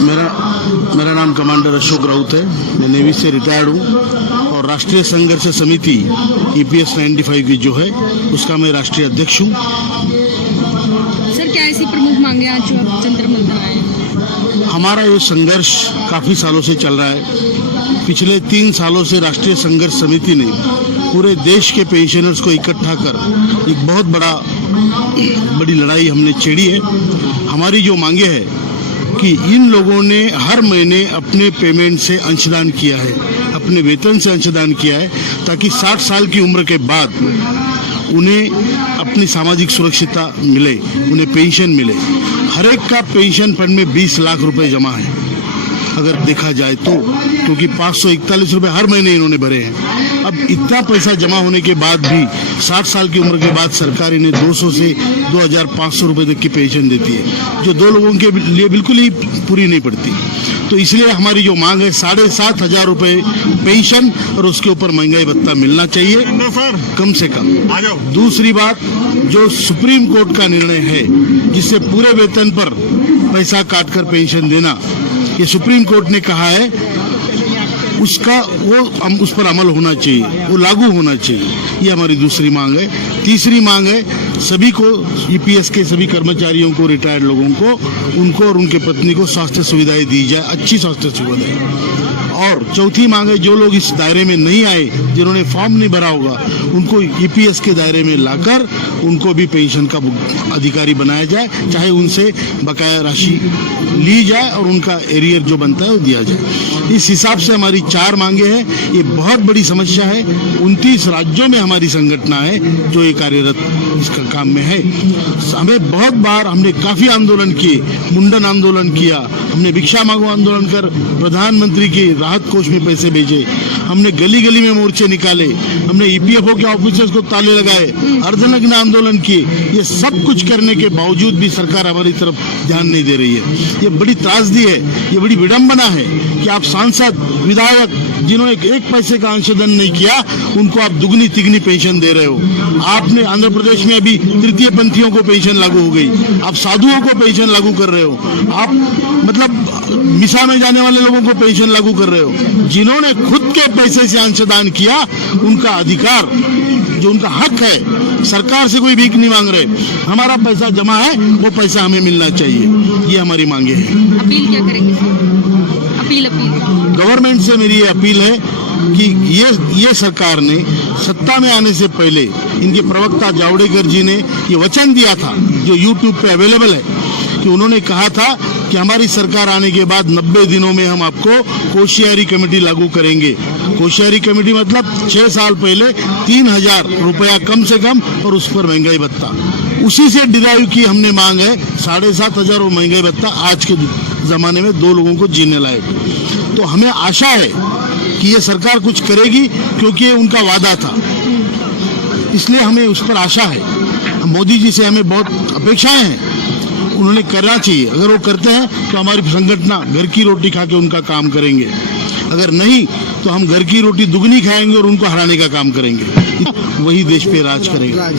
मेरा नाम कमांडर अशोक राउत है। मैं नेवी से रिटायर्ड हूँ और राष्ट्रीय संघर्ष समिति EPS 95 की जो है उसका मैं राष्ट्रीय अध्यक्ष हूँ। सर, क्या ऐसी प्रमुख मांगे आज जो आप जंतर मंतर आए हैं? हमारा ये संघर्ष काफ़ी सालों से चल रहा है। पिछले 3 सालों से राष्ट्रीय संघर्ष समिति ने पूरे देश के पेंशनर्स को इकट्ठा कर एक बहुत बड़ी लड़ाई हमने छेड़ी है। हमारी जो मांगे है कि इन लोगों ने हर महीने अपने पेमेंट से अंशदान किया है, अपने वेतन से अंशदान किया है, ताकि 60 साल की उम्र के बाद उन्हें अपनी सामाजिक सुरक्षितता मिले, उन्हें पेंशन मिले। हर एक का पेंशन फंड में 20 लाख रुपए जमा है अगर देखा जाए तो, क्योंकि 541 रुपए हर महीने इन्होंने भरे हैं। अब इतना पैसा जमा होने के बाद भी 60 साल की उम्र के बाद सरकार इन्हें 200 से 2500 रुपए तक की पेंशन देती है, जो 2 लोगों के लिए बिल्कुल ही पूरी नहीं पड़ती। तो इसलिए हमारी जो मांग है 7,500 रुपए पेंशन और उसके ऊपर महंगाई भत्ता मिलना चाहिए कम से कम। दूसरी बात, जो सुप्रीम कोर्ट का निर्णय है जिससे पूरे वेतन पर पैसा काटकर पेंशन देना, ये सुप्रीम कोर्ट ने कहा है उस पर अमल होना चाहिए, वो लागू होना चाहिए। ये हमारी दूसरी मांग है। तीसरी मांग है सभी को, EPS के सभी कर्मचारियों को, रिटायर्ड लोगों को, उनको और उनके पत्नी को स्वास्थ्य सुविधाएं दी जाए, अच्छी स्वास्थ्य सुविधाएं। और चौथी मांग है जो लोग इस दायरे में नहीं आए, जिन्होंने फॉर्म नहीं भरा होगा, उनको EPS के दायरे में लाकर उनको भी पेंशन का अधिकारी बनाया जाए, चाहे उनसे बकाया राशि ली जाए और उनका एरियर जो बनता है वो दिया जाए। इस हिसाब से हमारी 4 मांगे हैं। ये बहुत बड़ी समस्या है। 29 राज्यों में हमारी संगठन है जो ये कार्यरत इसका काम में है। हमें बहुत बार हमने काफी आंदोलन किए, मुंडन आंदोलन किया, हमने भिक्षा मांगो आंदोलन कर प्रधानमंत्री के राहत कोष में पैसे भेजे, हमने गली गली में मोर्चे निकाले, हमने EPFO के ऑफिसर्स को ताले लगाए, अर्धनग्न आंदोलन किए। ये सब कुछ करने के बावजूद भी सरकार हमारी तरफ ध्यान नहीं दे रही है। ये बड़ी त्रासदी है, ये बड़ी विडंबना है कि आप सांसद, विधायक जिन्होंने 1 पैसे का अंशदान नहीं किया, उनको आप दुगनी तिगनी पेंशन दे रहे हो। आपने आंध्र प्रदेश में अभी तृतीय पंथियों को पेंशन लागू हो गई, आप साधुओं को पेंशन लागू कर रहे हो, आप मतलब मिसा में जाने वाले लोगों को पेंशन लागू कर रहे हो। जिन्होंने खुद के पैसे से अंशदान किया, उनका अधिकार, जो उनका हक है, सरकार से कोई भीख नहीं मांग रहे, हमारा पैसा जमा है, वो पैसा हमें मिलना चाहिए। ये हमारी मांगे हैं। अपील क्या करेंगे? अपील गवर्नमेंट से मेरी ये अपील है कि ये सरकार ने सत्ता में आने से पहले, इनके प्रवक्ता जावड़ेकर जी ने ये वचन दिया था, जो YouTube पे अवेलेबल है, कि उन्होंने कहा था कि हमारी सरकार आने के बाद 90 दिनों में हम आपको कोशियारी कमेटी लागू करेंगे। कोशियारी कमेटी मतलब 6 साल पहले 3,000 रुपया कम से कम और उस पर महंगाई भत्ता। उसी से डिराइव की हमने मांग है 7,500 और महंगाई भत्ता आज के जमाने में 2 लोगों को जीने लायक। तो हमें आशा है कि ये सरकार कुछ करेगी, क्योंकि ये उनका वादा था, इसलिए हमें उस पर आशा है। मोदी जी से हमें बहुत अपेक्षाएं हैं, उन्होंने करना चाहिए। अगर वो करते हैं तो हमारी संगठन घर की रोटी खा के उनका काम करेंगे, अगर नहीं तो हम घर की रोटी दुगनी खाएंगे और उनको हराने का काम करेंगे। वही देश पे राज करेगा।